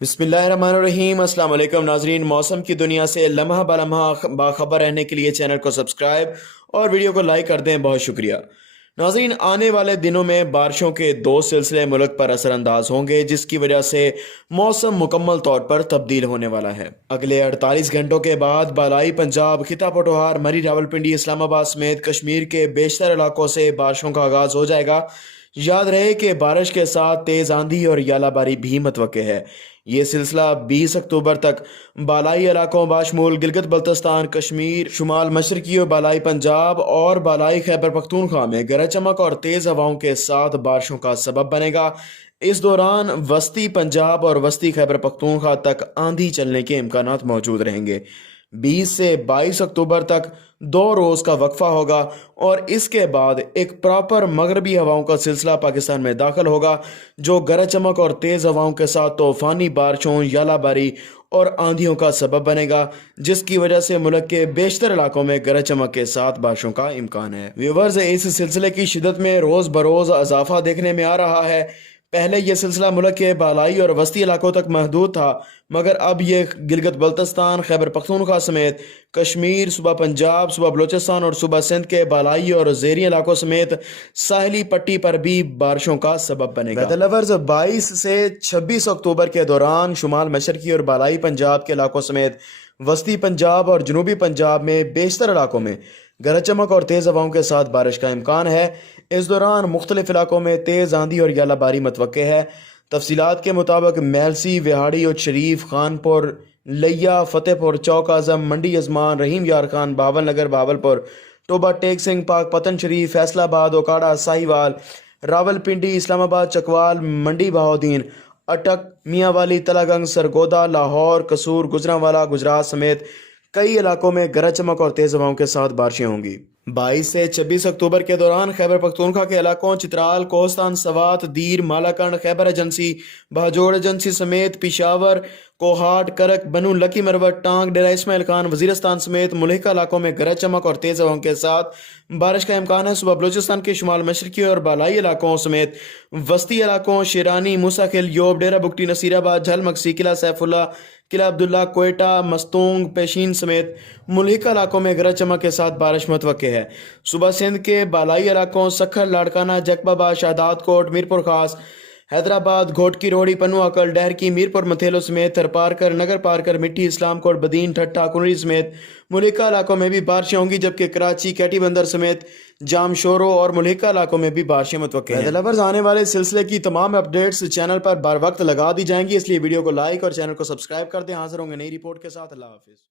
बिस्मिल्लाहिर्रहमानिर्रहीम। अस्सलाम वालेकुम नाजरीन। मौसम की दुनिया से लम्हा बलम्हा बाखबर रहने के लिए चैनल को सब्सक्राइब और वीडियो को लाइक कर दें, बहुत शुक्रिया। नाजरीन, आने वाले दिनों में बारिशों के दो सिलसिले मुल्क पर असरअंदाज होंगे, जिसकी वजह से मौसम मुकम्मल तौर पर तब्दील होने वाला है। अगले 48 घंटों के बाद बालाई पंजाब, खिता पटोहार, मरी, रावलपिंडी, इस्लामाबाद समेत कश्मीर के बेशतर इलाकों से बारिशों का आगाज हो जाएगा। याद रहे कि बारिश के साथ तेज आंधी और यालाबारी भी मतवक्के है। ये सिलसिला 20 अक्टूबर तक बालाई इलाकों बाशमूल गिलगित बल्तिस्तान, कश्मीर, शुमाल मशरकी और बालाई पंजाब और बालाई खैबर पख्तूनख्वा में गरज चमक और तेज हवाओं के साथ बारिशों का सबब बनेगा। इस दौरान वस्ती पंजाब और वस्ती खैबर पख्तूनख्वा तक आंधी चलने के इम्कानात मौजूद रहेंगे। 20 से 22 अक्टूबर तक 2 रोज़ का वक्फा होगा और इसके बाद एक प्रॉपर मगरबी हवाओं का सिलसिला पाकिस्तान में दाखिल होगा, जो गरज चमक और तेज़ हवाओं के साथ तूफ़ानी बारिशों, यालाबारी और आंधियों का सबब बनेगा, जिसकी वजह से मुल्क के बेशतर इलाकों में गरज चमक के साथ बारिशों का इम्कान है। व्यूवर्स, इस सिलसिले की शिदत में रोज़ बरोज़ इजाफा देखने में आ रहा है। पहले यह सिलसिला मुल्क के बालाई और वस्ती इलाकों तक महदूद था, मगर अब यह गिलगित बल्तिस्तान, खैबर पख्तूनख्वा समेत कश्मीर, सूबा पंजाब, सूबा बलूचिस्तान और सूबा सिंध के बालाई और ज़ेरी इलाकों समेत साहली पट्टी पर भी बारिशों का सबब बनेगा। वेदर 22 से 26 अक्टूबर के दौरान शुमाल मशरकी और बालाई पंजाब के इलाकों समेत वस्ती पंजाब और जनूबी पंजाब में बेशतर इलाकों में गरज चमक और तेज़ हवाओं के साथ बारिश का इम्कान है। इस दौरान मुख्तलिफ इलाकों में तेज़ आंधी और यालाबारी मतवक्के है। तफसीलात के मुताबिक मेलसी, विहाड़ी और शरीफ, खानपुर, लिया, फतेहपुर, चौक आज़म, मंडी यजमान, रहीम यार खान, बावल नगर, बावलपुर, टोबा, टेक सिंह, पाक पतन शरीफ, फैसलाबाद, ओकाड़ा, साहिवाल, रावलपिंडी, इस्लामाबाद, चकवाल, मंडी बहाउद्दीन, अटक, मियांवाली, तलागंग, सरगोदा, लाहौर, कसूर, गुजरांवाला, गुजरात समेत कई इलाकों में गरज चमक और तेज हवाओं के साथ बारिशें होंगी। 22 से 26 अक्टूबर के दौरान खैबर पख्तूनख्वा के इलाकों चित्राल, कोहस्तान, सवात, दीर, मालाकंड, खैबर एजेंसी, बहजोड़ एजेंसी समेत पिशावर, कोहाट, करक, बनू, लकी मरवत, टांग, डेरा इस्माइल खान, वजीरस्तान समेत मुल्हिका इलाकों में गरज चमक और तेज हवाओं के साथ बारिश का इम्कान है। सुबह बलूचिस्तान के शुमाल मशरकी और बालाई इलाकों समेत वस्ती इलाकों शेरानी, मूसाखिल, योब, डेरा बुगटी, नसीराबाद, झल मकसी, किला सैफुल्ला, किला अब्दुल्ला, कोयटा, मस्तूंग, पेशीन समेत मुल्हिका इलाकों में गरज चमक के साथ बारिश मतवक्के है। सुबह सिंध के बालाई इलाकों सखर, लाड़काना, जकबाबाद, शादात कोट, मीरपुर खास, हैदराबाद, घोटकी, रोहड़ी, पन्नू, अकल, डहरकी, मीरपुर मथेलो समेत थरपारकर, नगर पारकर, मिट्टी, इस्लामकोट, बदीन, ठट्टा, कुनरी समेत मुल्हिका इलाकों में भी बारिशें होंगी, जबकि कराची, कैटी बंदर समेत जामशोरो और मुल्हिका इलाकों में भी बारिशें मतवक्के हैं। लवर्स, आने वाले सिलसिले की तमाम अपडेट्स चैनल पर बर वक्त लगा दी जाएंगी, इसलिए वीडियो को लाइक और चैनल को सब्सक्राइब कर दें। हाजिर होंगे नई रिपोर्ट के साथ। अल्लाह हाफिज़।